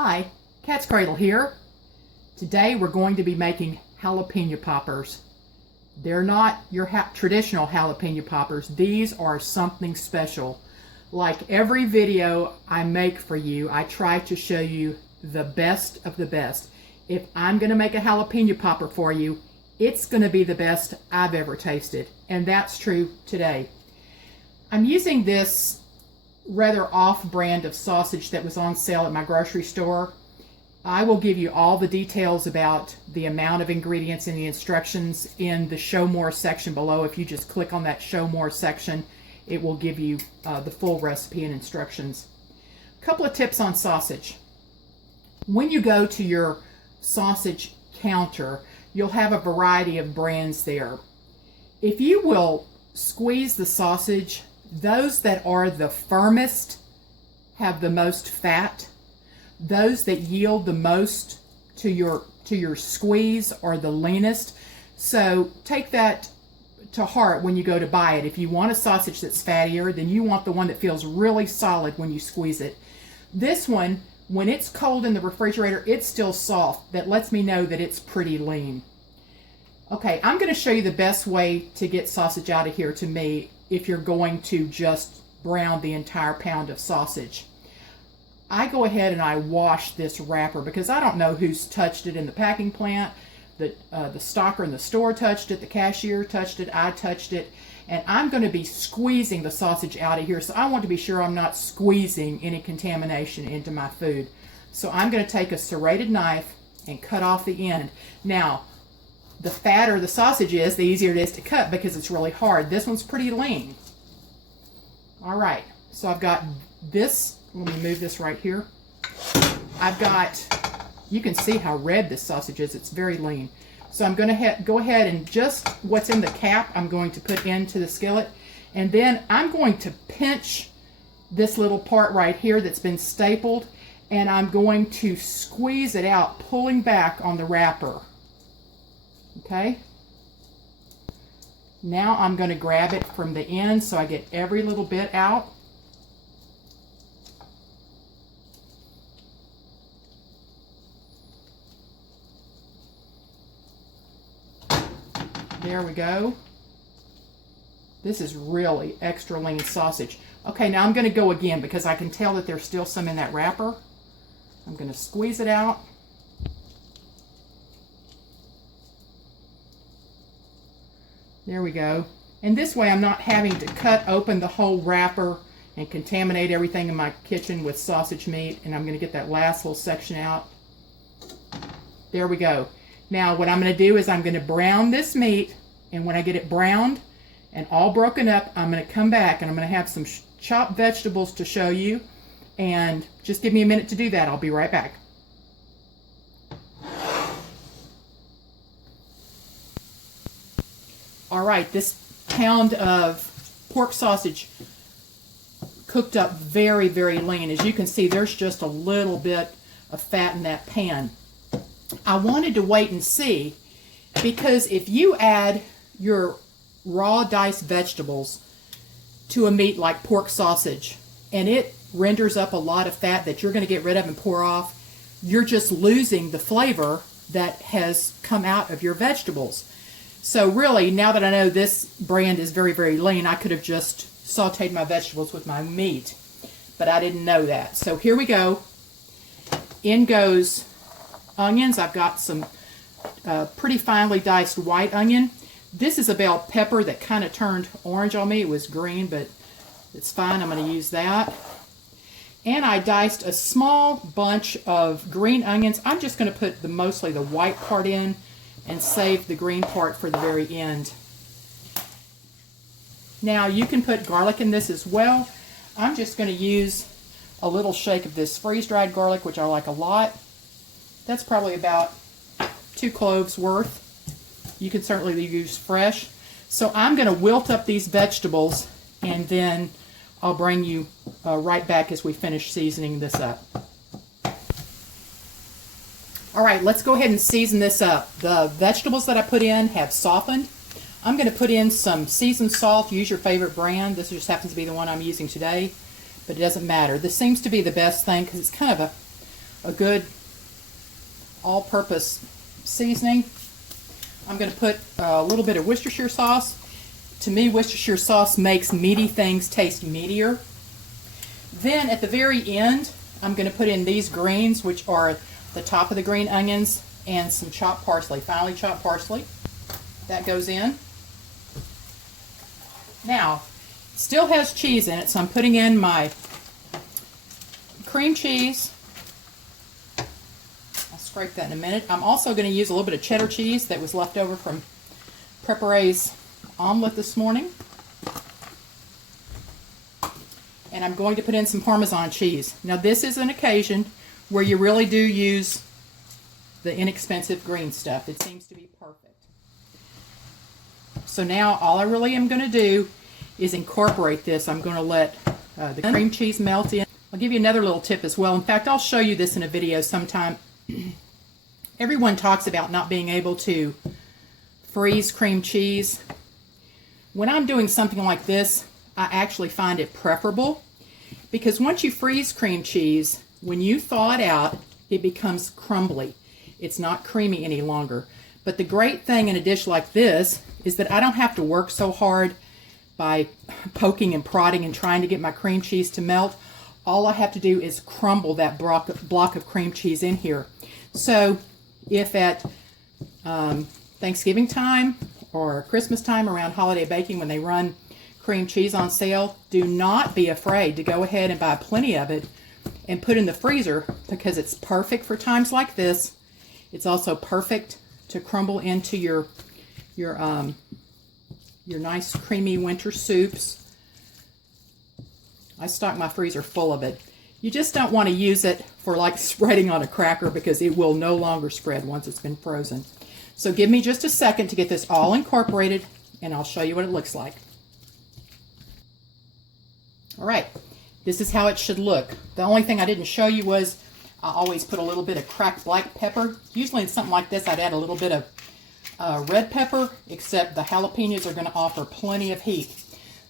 Hi, Cat's Cradle here. Today we're going to be making jalapeno poppers. They're not your traditional jalapeno poppers. These are something special. Like every video I make for you, I try to show you the best of the best. If I'm going to make a jalapeno popper for you, it's going to be the best I've ever tasted. And that's true today. I'm using this rather off brand of sausage that was on sale at my grocery store. I will give you all the details about the amount of ingredients and the instructions in the show more section below. If you just click on that show more section, it will give you the full recipe and instructions. A couple of tips on sausage. When you go to your sausage counter, you'll have a variety of brands there. If you will squeeze the sausage, those that are the firmest have the most fat. Those that yield the most to your squeeze are the leanest. So take that to heart when you go to buy it. If you want a sausage that's fattier, then you want the one that feels really solid when you squeeze it. This one, when it's cold in the refrigerator, it's still soft. That lets me know that it's pretty lean. Okay, I'm going to show you the best way to get sausage out of here to me if you're going to just brown the entire pound of sausage. I go ahead and I wash this wrapper because I don't know who's touched it in the packing plant. The stocker in the store touched it, the cashier touched it, I touched it, and I'm going to be squeezing the sausage out of here, so I want to be sure I'm not squeezing any contamination into my food. So I'm going to take a serrated knife and cut off the end. Now, the fatter the sausage is, the easier it is to cut because it's really hard. This one's pretty lean. All right, so I've got this. Let me move this right here. I've got, you can see how red this sausage is. It's very lean. So I'm going to go ahead and just what's in the cap, I'm going to put into the skillet. And then I'm going to pinch this little part right here that's been stapled, and I'm going to squeeze it out, pulling back on the wrapper. Okay? Now I'm going to grab it from the end so I get every little bit out. There we go. This is really extra lean sausage. Okay, now I'm going to go again because I can tell that there's still some in that wrapper. I'm going to squeeze it out. There we go. And this way I'm not having to cut open the whole wrapper and contaminate everything in my kitchen with sausage meat. And I'm going to get that last little section out. There we go. Now what I'm going to do is I'm going to brown this meat, and when I get it browned and all broken up, I'm going to come back and I'm going to have some chopped vegetables to show you, and just give me a minute to do that. I'll be right back. All right, this pound of pork sausage cooked up very, very lean. As you can see, there's just a little bit of fat in that pan. I wanted to wait and see, because if you add your raw diced vegetables to a meat like pork sausage and it renders up a lot of fat that you're going to get rid of and pour off, you're just losing the flavor that has come out of your vegetables. So really, now that I know this brand is very, very lean, I could have just sauteed my vegetables with my meat, but I didn't know that. So here we go. In goes onions. I've got some pretty finely diced white onion. This is a bell pepper that kind of turned orange on me. It was green, but it's fine. I'm going to use that. And I diced a small bunch of green onions. I'm just going to put mostly the white part in and save the green part for the very end. Now you can put garlic in this as well. I'm just going to use a little shake of this freeze-dried garlic, which I like a lot. That's probably about 2 cloves worth. You can certainly use fresh. So I'm going to wilt up these vegetables, and then I'll bring you right back as we finish seasoning this up. All right, let's go ahead and season this up. The vegetables that I put in have softened. I'm going to put in some seasoned salt. Use your favorite brand. This just happens to be the one I'm using today, but it doesn't matter. This seems to be the best thing because it's kind of a good all-purpose seasoning. I'm going to put a little bit of Worcestershire sauce. To me, Worcestershire sauce makes meaty things taste meatier. Then at the very end, I'm going to put in these greens, which are the top of the green onions, and some chopped parsley, finely chopped parsley. That goes in. Now, it still has cheese in it, so I'm putting in my cream cheese. I'll scrape that in a minute. I'm also going to use a little bit of cheddar cheese that was left over from Prepare's omelet this morning. And I'm going to put in some Parmesan cheese. Now this is an occasion where you really do use the inexpensive green stuff. It seems to be perfect. So now all I really am going to do is incorporate this. I'm going to let the cream cheese melt in. I'll give you another little tip as well. In fact, I'll show you this in a video sometime. Everyone talks about not being able to freeze cream cheese. When I'm doing something like this, I actually find it preferable, because once you freeze cream cheese, when you thaw it out, it becomes crumbly. It's not creamy any longer. But the great thing in a dish like this is that I don't have to work so hard by poking and prodding and trying to get my cream cheese to melt. All I have to do is crumble that block of cream cheese in here. So if at Thanksgiving time or Christmas time around holiday baking, when they run cream cheese on sale, do not be afraid to go ahead and buy plenty of it and put in the freezer, because it's perfect for times like this. It's also perfect to crumble into your nice creamy winter soups. I stock my freezer full of it. You just don't want to use it for like spreading on a cracker, because it will no longer spread once it's been frozen. So give me just a second to get this all incorporated, and I'll show you what it looks like. All right, this is how it should look. The only thing I didn't show you was I always put a little bit of cracked black pepper. Usually in something like this, I'd add a little bit of red pepper, except the jalapenos are going to offer plenty of heat.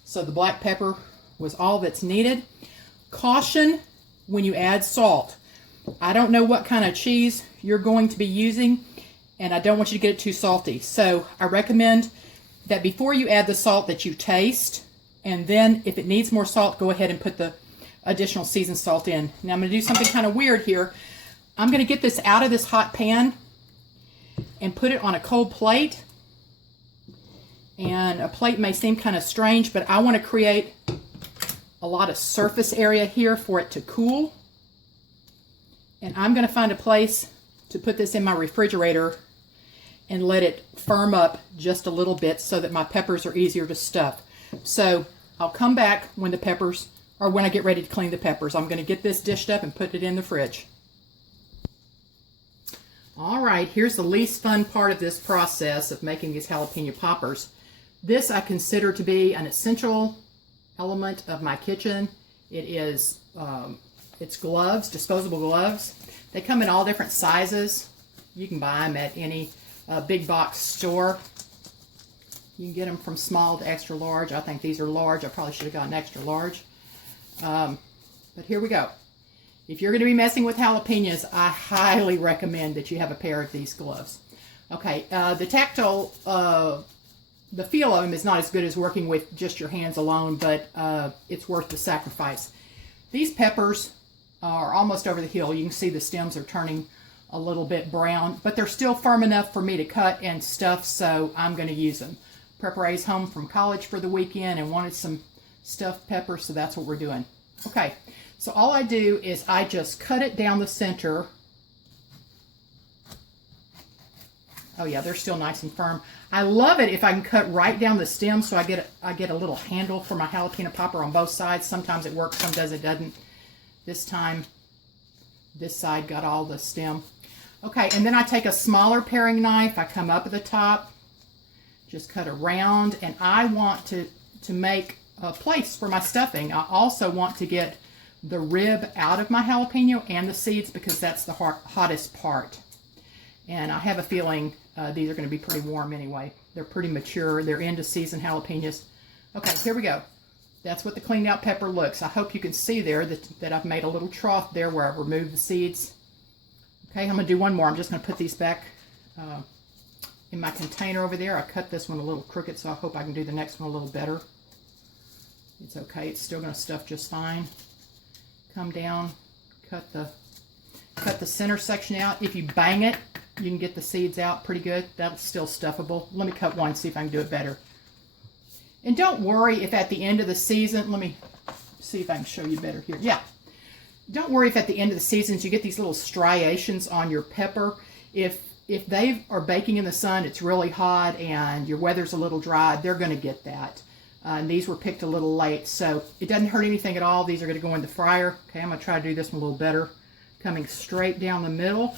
So the black pepper was all that's needed. Caution when you add salt. I don't know what kind of cheese you're going to be using, and I don't want you to get it too salty. So I recommend that before you add the salt that you taste, and then if it needs more salt, go ahead and put the additional seasoned salt in. Now I'm going to do something kind of weird here. I'm going to get this out of this hot pan and put it on a cold plate. And a plate may seem kind of strange, but I want to create a lot of surface area here for it to cool. And I'm going to find a place to put this in my refrigerator and let it firm up just a little bit so that my peppers are easier to stuff. So I'll come back when the peppers, or when I get ready to clean the peppers. I'm going to get this dished up and put it in the fridge. All right, here's the least fun part of this process of making these jalapeno poppers. This I consider to be an essential element of my kitchen. It is, it's gloves, disposable gloves. They come in all different sizes. You can buy them at any big box store. You can get them from small to extra large. I think these are large. I probably should have gotten extra large. But here we go. If you're going to be messing with jalapenos, I highly recommend that you have a pair of these gloves. Okay, the tactile, the feel of them is not as good as working with just your hands alone, but it's worth the sacrifice. These peppers are almost over the hill. You can see the stems are turning a little bit brown, but they're still firm enough for me to cut and stuff, so I'm going to use them. Prepare's home from college for the weekend and wanted some stuffed peppers, so that's what we're doing. Okay, so all I do is I just cut it down the center. Oh yeah, they're still nice and firm. I love it if I can cut right down the stem, so I get a little handle for my jalapeno popper on both sides. Sometimes it works, sometimes it doesn't. This time, this side got all the stem. Okay, and then I take a smaller paring knife. I come up at the top, just cut around, and I want to make a place for my stuffing. I also want to get the rib out of my jalapeno and the seeds, because that's the hottest part. And I have a feeling these are going to be pretty warm anyway. They're pretty mature. They're into seasoned jalapenos. Okay, here we go. That's what the cleaned out pepper looks. I hope you can see there that I've made a little trough there where I've removed the seeds. Okay, I'm going to do one more. I'm just going to put these back in my container over there. I cut this one a little crooked, so I hope I can do the next one a little better. It's okay. It's still going to stuff just fine. Come down, cut the center section out. If you bang it, you can get the seeds out pretty good. That's still stuffable. Let me cut one, see if I can do it better. And don't worry if at the end of the season, let me see if I can show you better here. Yeah. Don't worry if at the end of the seasons you get these little striations on your pepper. If they are baking in the sun, it's really hot, and your weather's a little dry, they're going to get that. And these were picked a little late, so it doesn't hurt anything at all. These are going to go in the fryer. Okay, I'm going to try to do this one a little better. Coming straight down the middle.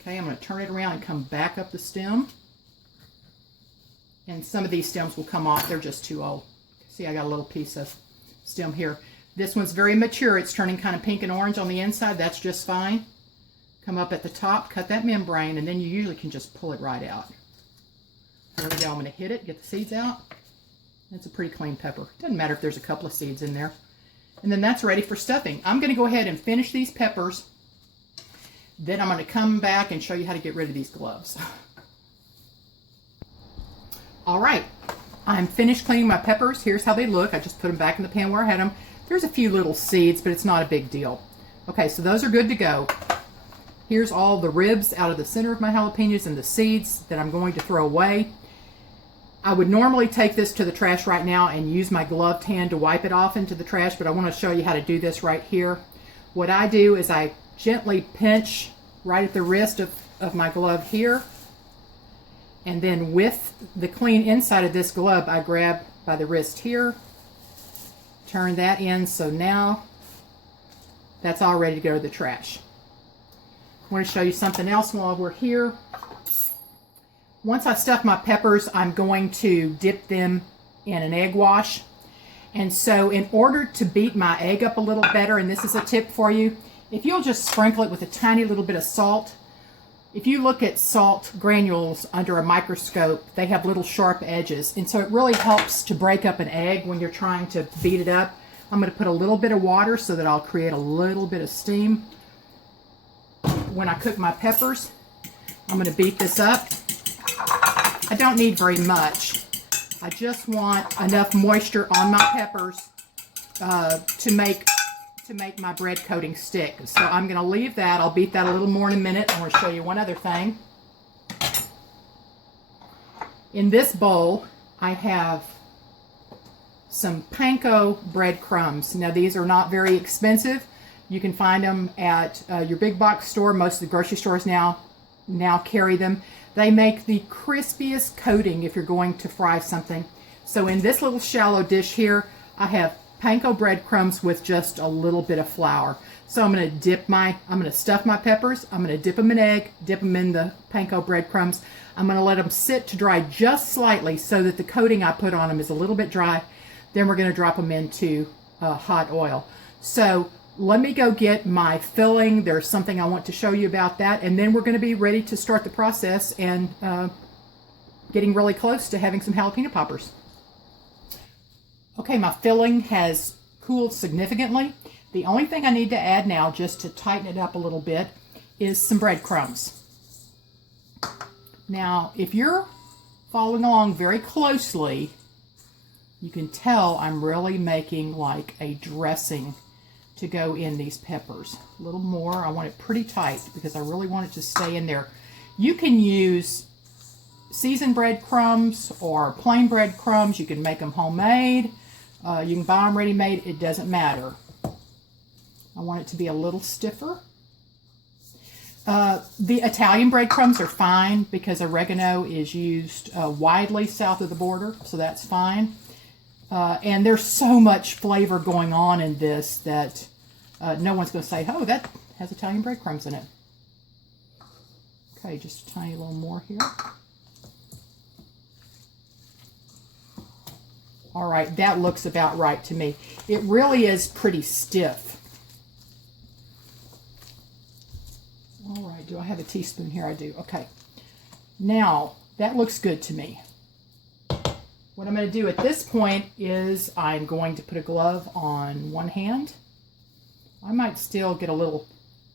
Okay, I'm going to turn it around and come back up the stem. And some of these stems will come off. They're just too old. See, I got a little piece of stem here. This one's very mature. It's turning kind of pink and orange on the inside. That's just fine. Come up at the top, cut that membrane, and then you usually can just pull it right out. There we go. I'm going to hit it, get the seeds out. That's a pretty clean pepper. Doesn't matter if there's a couple of seeds in there. And then that's ready for stuffing. I'm going to go ahead and finish these peppers. Then I'm going to come back and show you how to get rid of these gloves. All right. I'm finished cleaning my peppers. Here's how they look. I just put them back in the pan where I had them. There's a few little seeds, but it's not a big deal. Okay, so those are good to go. Here's all the ribs out of the center of my jalapenos and the seeds that I'm going to throw away. I would normally take this to the trash right now and use my gloved hand to wipe it off into the trash, but I want to show you how to do this right here. What I do is I gently pinch right at the wrist of my glove here, and then with the clean inside of this glove, I grab by the wrist here, turn that in, so now that's all ready to go to the trash. I want to show you something else while we're here. Once I stuff my peppers, I'm going to dip them in an egg wash. And so in order to beat my egg up a little better, and this is a tip for you, if you'll just sprinkle it with a tiny little bit of salt. If you look at salt granules under a microscope, they have little sharp edges. And so it really helps to break up an egg when you're trying to beat it up. I'm going to put a little bit of water so that I'll create a little bit of steam. When I cook my peppers, I'm going to beat this up. I don't need very much. I just want enough moisture on my peppers to make my bread coating stick. So I'm going to leave that. I'll beat that a little more in a minute. I want to show you one other thing. In this bowl, I have some Panko bread crumbs. Now these are not very expensive. You can find them at your big box store. Most of the grocery stores now carry them. They make the crispiest coating if you're going to fry something. So in this little shallow dish here, I have Panko breadcrumbs with just a little bit of flour. So I'm going to stuff my peppers. I'm going to dip them in egg, dip them in the Panko breadcrumbs. I'm going to let them sit to dry just slightly so that the coating I put on them is a little bit dry. Then we're going to drop them into hot oil. So let me go get my filling. There's something I want to show you about that. And then we're going to be ready to start the process and getting really close to having some jalapeno poppers. Okay, my filling has cooled significantly. The only thing I need to add now, just to tighten it up a little bit, is some breadcrumbs. Now, if you're following along very closely, you can tell I'm really making like a dressing to go in these peppers. A little more. I want it pretty tight because I really want it to stay in there. You can use seasoned breadcrumbs or plain breadcrumbs. You can make them homemade. You can buy them ready-made. It doesn't matter. I want it to be a little stiffer. The Italian breadcrumbs are fine because oregano is used widely south of the border, so that's fine. And there's so much flavor going on in this that no one's going to say, oh, that has Italian breadcrumbs in it. Okay, just a tiny little more here. All right, that looks about right to me. It really is pretty stiff. All right, do I have a teaspoon here? I do. Okay. Now, that looks good to me. What I'm going to do at this point is I'm going to put a glove on one hand. I might still get a little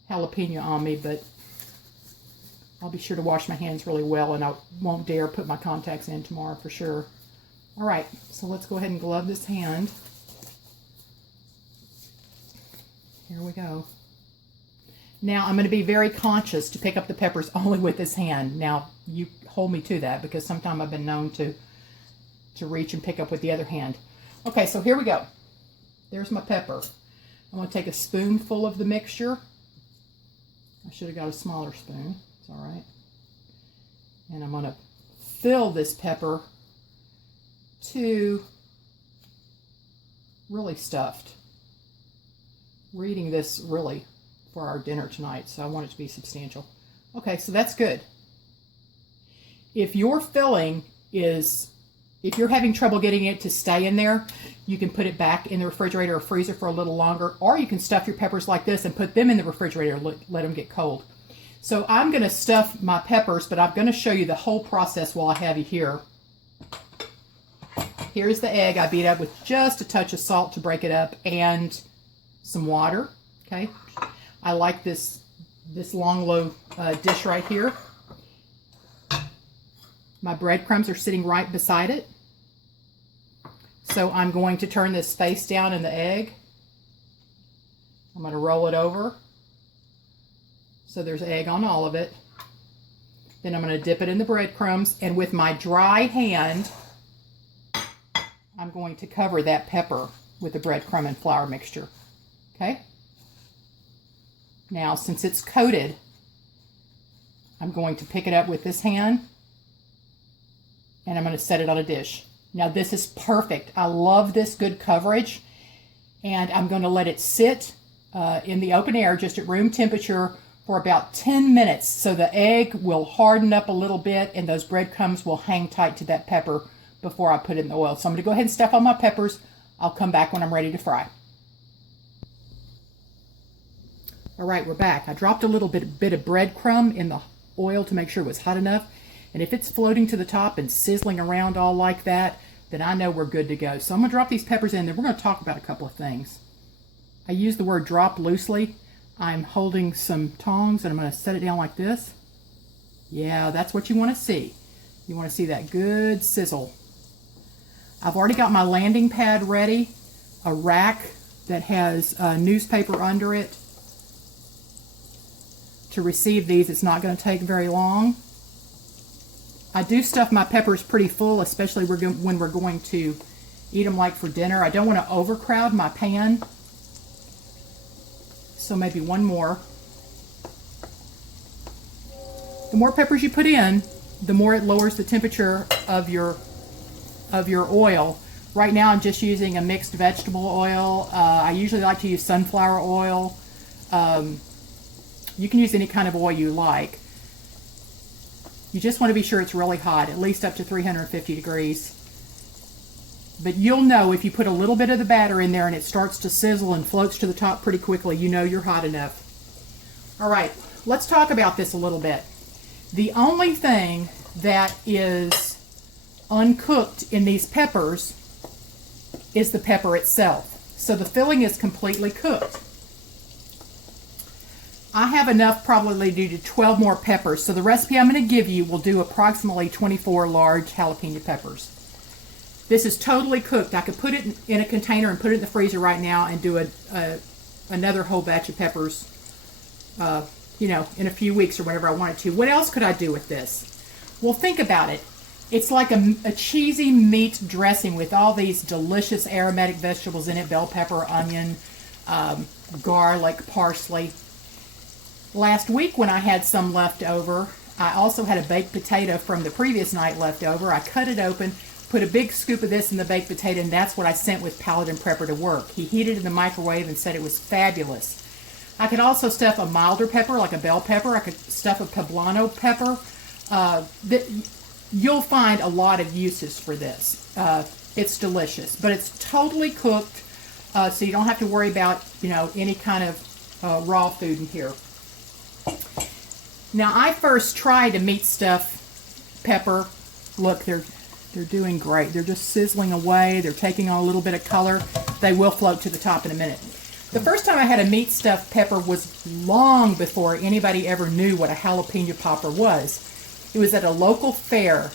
jalapeno on me, but I'll be sure to wash my hands really well, and I won't dare put my contacts in tomorrow for sure. All right, so let's go ahead and glove this hand. Here we go. Now I'm going to be very conscious to pick up the peppers only with this hand. Now you hold me to that, because sometimes I've been known to reach and pick up with the other hand. Okay, so here we go. There's my pepper. I'm going to take a spoonful of the mixture. I should have got a smaller spoon. It's all right. And I'm going to fill this pepper to really stuffed. We're eating this really for our dinner tonight, so I want it to be substantial. Okay, so that's good. If your filling is, if you're having trouble getting it to stay in there, you can put it back in the refrigerator or freezer for a little longer, or you can stuff your peppers like this and put them in the refrigerator and let them get cold. So I'm going to stuff my peppers, but I'm going to show you the whole process while I have you here. Here's the egg I beat up with just a touch of salt to break it up and some water. Okay, I like this long low dish right here. My breadcrumbs are sitting right beside it. So I'm going to turn this face down in the egg. I'm going to roll it over so there's egg on all of it. Then I'm going to dip it in the breadcrumbs, and with my dry hand, I'm going to cover that pepper with the breadcrumb and flour mixture. Okay? Now, since it's coated, I'm going to pick it up with this hand, and I'm going to set it on a dish. Now, this is perfect. I love this good coverage, and I'm going to let it sit in the open air, just at room temperature, for about 10 minutes, so the egg will harden up a little bit, and those breadcrumbs will hang tight to that pepper before I put it in the oil. So I'm going to go ahead and stuff all my peppers. I'll come back when I'm ready to fry. All right, we're back. I dropped a little bit of breadcrumb in the oil to make sure it was hot enough. And if it's floating to the top and sizzling around all like that, then I know we're good to go. So I'm going to drop these peppers in, and we're going to talk about a couple of things. I use the word drop loosely. I'm holding some tongs, and I'm going to set it down like this. Yeah, that's what you want to see. You want to see that good sizzle. I've already got my landing pad ready, a rack that has newspaper under it to receive these. It's not going to take very long. I do stuff my peppers pretty full, especially when we're going to eat them like for dinner. I don't want to overcrowd my pan, so maybe one more. The more peppers you put in, the more it lowers the temperature of your oil. Right now I'm just using a mixed vegetable oil. I usually like to use sunflower oil. You can use any kind of oil you like. You just want to be sure it's really hot, at least up to 350 degrees. But you'll know if you put a little bit of the batter in there and it starts to sizzle and floats to the top pretty quickly, you know you're hot enough. All right, let's talk about this a little bit. The only thing that is uncooked in these peppers is the pepper itself. So the filling is completely cooked. I have enough probably to do 12 more peppers. So the recipe I'm going to give you will do approximately 24 large jalapeno peppers. This is totally cooked. I could put it in a container and put it in the freezer right now and do another whole batch of peppers, in a few weeks or whenever I wanted to. What else could I do with this? Well, think about it. It's like a cheesy meat dressing with all these delicious aromatic vegetables in it: bell pepper, onion, garlic, parsley. Last week when I had some left over, I also had a baked potato from the previous night left over. I cut it open, put a big scoop of this in the baked potato, and that's what I sent with Paladin Prepper to work. He heated it in the microwave and said it was fabulous. I could also stuff a milder pepper, like a bell pepper. I could stuff a poblano pepper. You'll find a lot of uses for this. It's delicious, but it's totally cooked, so you don't have to worry about, any kind of raw food in here. Now, I first tried a meat stuff pepper. Look, they're doing great. They're just sizzling away. They're taking on a little bit of color. They will float to the top in a minute. The first time I had a meat stuffed pepper was long before anybody ever knew what a jalapeno popper was. It was at a local fair,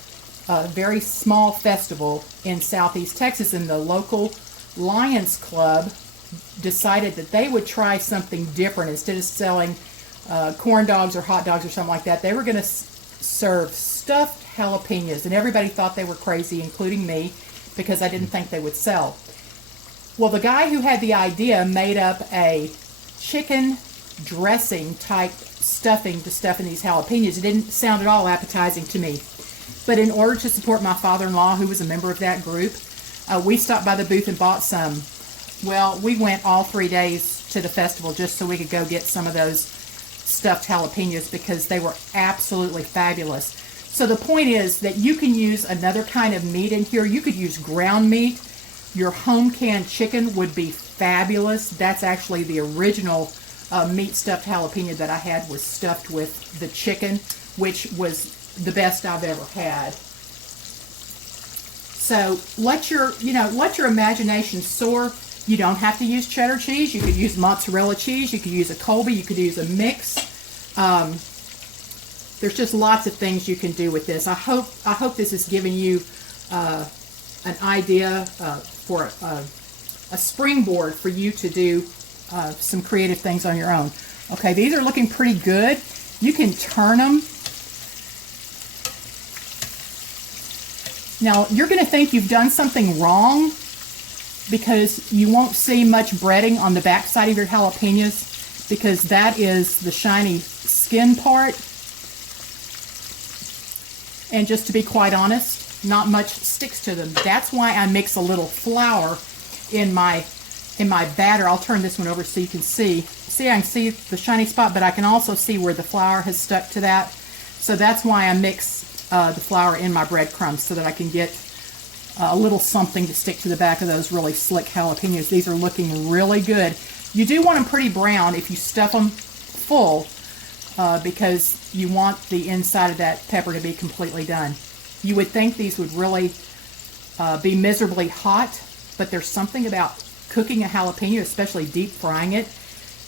a very small festival in Southeast Texas, and the local Lions Club decided that they would try something different. Instead of selling corn dogs or hot dogs or something like that, they were going to serve stuffed jalapenos, and everybody thought they were crazy, including me, because I didn't think they would sell. Well, the guy who had the idea made up a chicken dressing type stuffing to stuff in these jalapenos. It didn't sound at all appetizing to me. But in order to support my father-in-law, who was a member of that group, we stopped by the booth and bought some. Well, we went all 3 days to the festival just so we could go get some of those stuffed jalapenos because they were absolutely fabulous. So the point is that you can use another kind of meat in here. You could use ground meat. Your home canned chicken would be fabulous. That's actually the original meat stuffed jalapeno that I had, was stuffed with the chicken, which was the best I've ever had. So let your imagination soar. You don't have to use cheddar cheese. You could use mozzarella cheese. You could use a Colby. You could use a mix. There's just lots of things you can do with this. I hope this is giving you an idea for a springboard for you to do some creative things on your own. Okay, these are looking pretty good. You can turn them. Now, you're going to think you've done something wrong because you won't see much breading on the back side of your jalapenos, because that is the shiny skin part. And just to be quite honest, not much sticks to them. That's why I mix a little flour in my batter. I'll turn this one over so you can see. See, I can see the shiny spot, but I can also see where the flour has stuck to that. So that's why I mix the flour in my breadcrumbs, so that I can get a little something to stick to the back of those really slick jalapenos. These are looking really good. You do want them pretty brown if you stuff them full, because you want the inside of that pepper to be completely done. You would think these would really be miserably hot, but there's something about cooking a jalapeno, especially deep frying it,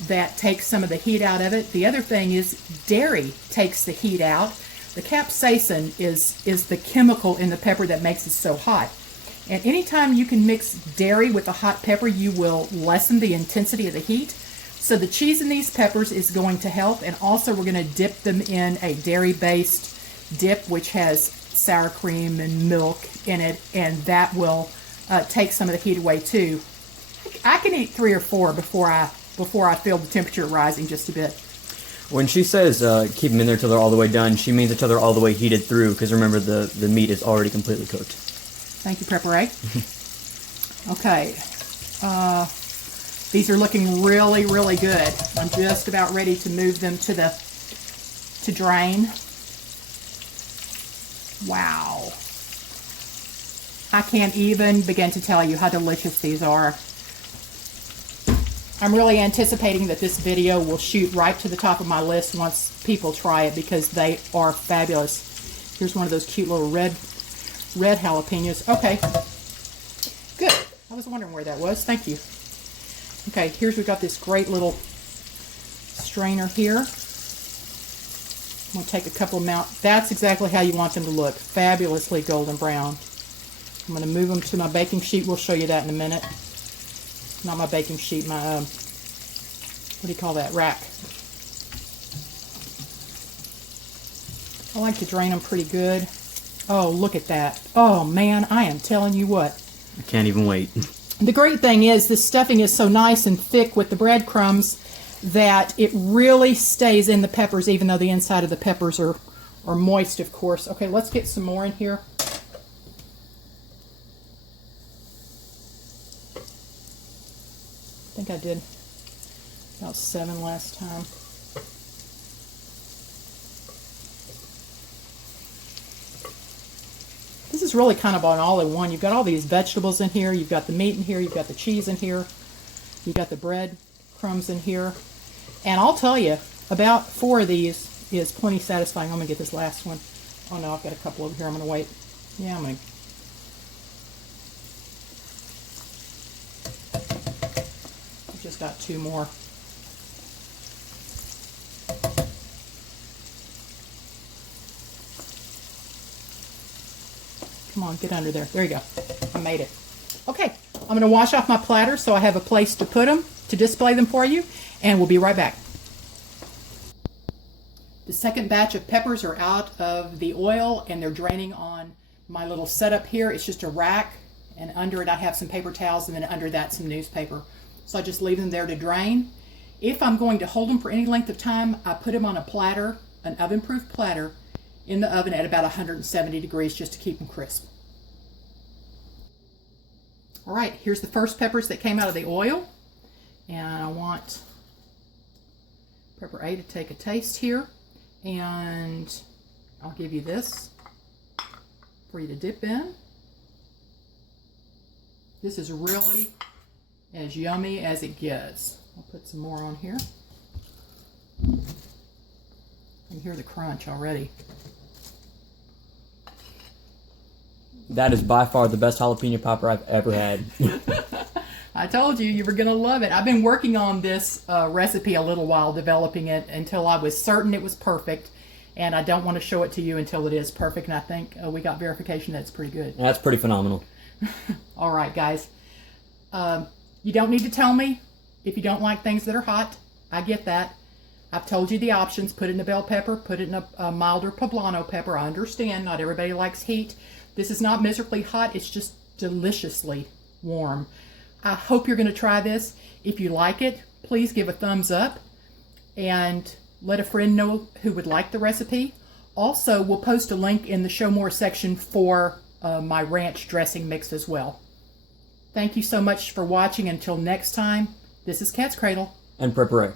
that takes some of the heat out of it. The other thing is dairy takes the heat out. The capsaicin is the chemical in the pepper that makes it so hot. And anytime you can mix dairy with a hot pepper, you will lessen the intensity of the heat. So the cheese in these peppers is going to help. And also we're going to dip them in a dairy-based dip, which has sour cream and milk in it. And that will take some of the heat away too. I can eat 3 or 4 before I feel the temperature rising just a bit. When she says keep them in there till they're all the way done, she means until they're all the way heated through, because remember, the meat is already completely cooked. Thank you, Prepper A. Okay. These are looking really, really good. I'm just about ready to move them to drain. Wow. I can't even begin to tell you how delicious these are. I'm really anticipating that this video will shoot right to the top of my list once people try it, because they are fabulous. Here's one of those cute little red jalapenos. Okay, good. I was wondering where that was. Thank you. Okay, we've got this great little strainer here. I'm going to take a couple of them out. That's exactly how you want them to look. Fabulously golden brown. I'm going to move them to my baking sheet. We'll show you that in a minute. Not my baking sheet, my, what do you call that, rack. I like to drain them pretty good. Oh, look at that. Oh, man, I am telling you what. I can't even wait. The great thing is this stuffing is so nice and thick with the breadcrumbs that it really stays in the peppers, even though the inside of the peppers are moist, of course. Okay, let's get some more in here. I think I did about 7 last time. This is really kind of an all-in-one. You've got all these vegetables in here. You've got the meat in here. You've got the cheese in here. You've got the bread crumbs in here. And I'll tell you, about 4 of these is plenty satisfying. I'm going to get this last one. Oh, no, I've got a couple over here. I'm going to wait. Yeah, I'm going to... just got 2 more. Come on, get under there. There you go. I made it. Okay, I'm going to wash off my platter so I have a place to put them, to display them for you, and we'll be right back. The second batch of peppers are out of the oil and they're draining on my little setup here. It's just a rack, and under it I have some paper towels, and then under that some newspaper. So I just leave them there to drain. If I'm going to hold them for any length of time, I put them on a platter, an oven-proof platter, in the oven at about 170 degrees just to keep them crisp. All right, here's the first peppers that came out of the oil. And I want Pepper A to take a taste here. And I'll give you this for you to dip in. This is really as yummy as it gets. I'll put some more on here. You can hear the crunch already. That is by far the best jalapeno popper I've ever had. I told you were going to love it. I've been working on this recipe a little while, developing it until I was certain it was perfect. And I don't want to show it to you until it is perfect. And I think we got verification that it's pretty good. That's pretty phenomenal. All right, guys. You don't need to tell me if you don't like things that are hot. I get that. I've told you the options. Put it in a bell pepper. Put it in a milder poblano pepper. I understand not everybody likes heat. This is not miserably hot. It's just deliciously warm. I hope you're going to try this. If you like it, please give a thumbs up and let a friend know who would like the recipe. Also, we'll post a link in the Show More section for my ranch dressing mix as well. Thank you so much for watching. Until next time, this is Cat's Cradle. And Prepare.